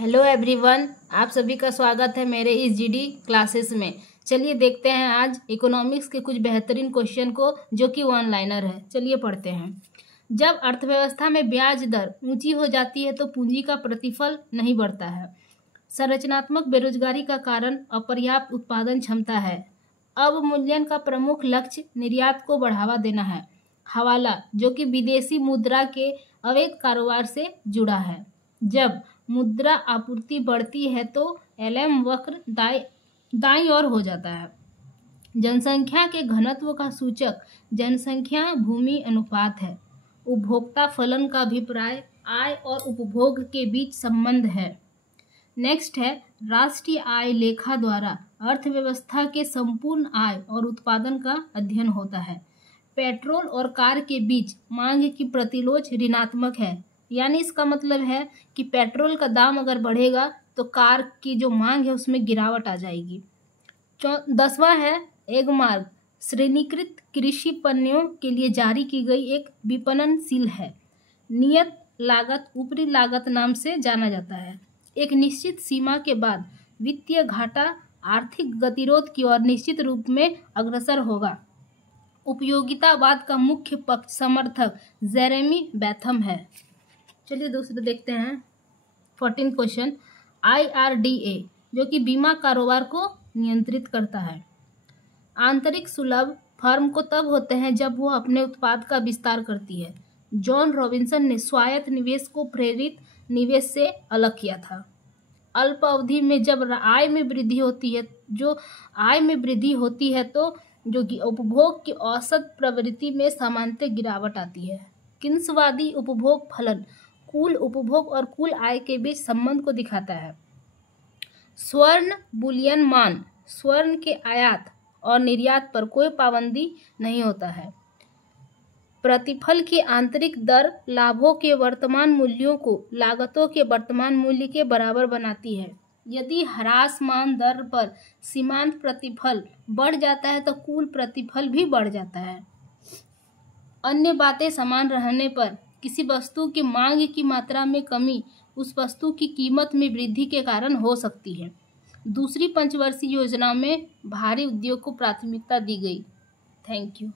Hello everyone, आप सभी का स्वागत है मेरे इस जीडी क्लासेस में। चलिए देखते हैं आज इकोनॉमिक्स के कुछ बेहतरीन क्वेश्चन को, जो कि वन लाइनर है। चलिए पढ़ते हैं। जब अर्थव्यवस्था में ब्याज दर ऊंची हो जाती है तो पूंजी का प्रतिफल नहीं बढ़ता है। संरचनात्मक बेरोजगारी का कारण अपर्याप्त उत्पादन क्षमता है। अवमूल्यन का प्रमुख लक्ष्य निर्यात को बढ़ावा देना है। हवाला, जो कि विदेशी मुद्रा के अवैध कारोबार से जुड़ा है। जब मुद्रा आपूर्ति बढ़ती है तो एलएम वक्र दाईं ओर हो जाता है। जनसंख्या के घनत्व का सूचक जनसंख्या भूमि अनुपात है। उपभोक्ता फलन का अभिप्राय आय और उपभोग के बीच संबंध है। नेक्स्ट है, राष्ट्रीय आय लेखा द्वारा अर्थव्यवस्था के संपूर्ण आय और उत्पादन का अध्ययन होता है। पेट्रोल और कार के बीच मांग की प्रतिलोच ऋणात्मक है, यानी इसका मतलब है कि पेट्रोल का दाम अगर बढ़ेगा तो कार की जो मांग है उसमें गिरावट आ जाएगी। 10वां है, एगमार्क श्रेणीकृत कृषि पण्यों के लिए जारी की गई एक विपणनशील है। नियत लागत ऊपरी लागत नाम से जाना जाता है। एक निश्चित सीमा के बाद वित्तीय घाटा आर्थिक गतिरोध की ओर निश्चित रूप में अग्रसर होगा। उपयोगितावाद का मुख्य पक्ष समर्थक जेरेमी बेथम है। चलिए दूसरे देखते हैं। 14 क्वेश्चन, IRDA जो कि बीमा कारोबार को नियंत्रित करता है। आंतरिक सुलभ फर्म को तब होते हैं जब वो अपने उत्पाद का विस्तार करती है। जॉन रॉबिन्सन ने स्वायत्त निवेश को प्रेरित निवेश से अलग किया था। अल्प अवधि में जब आय में वृद्धि होती है तो जो कि उपभोग की औसत प्रवृत्ति में सामान्यतः गिरावट आती है। किन्सवादी उपभोग फलन कुल उपभोग और कुल आय के बीच संबंध को दिखाता है। स्वर्ण बुलियन मान स्वर्ण के आयात और निर्यात पर कोई पाबंदी नहीं होता है। प्रतिफल की आंतरिक दर लाभों के वर्तमान मूल्यों को लागतों के वर्तमान मूल्य के बराबर बनाती है। यदि ह्रासमान दर पर सीमांत प्रतिफल बढ़ जाता है तो कुल प्रतिफल भी बढ़ जाता है। अन्य बातें समान रहने पर किसी वस्तु की मांग की मात्रा में कमी उस वस्तु की कीमत में वृद्धि के कारण हो सकती है। दूसरी पंचवर्षीय योजना में भारी उद्योग को प्राथमिकता दी गई। Thank you.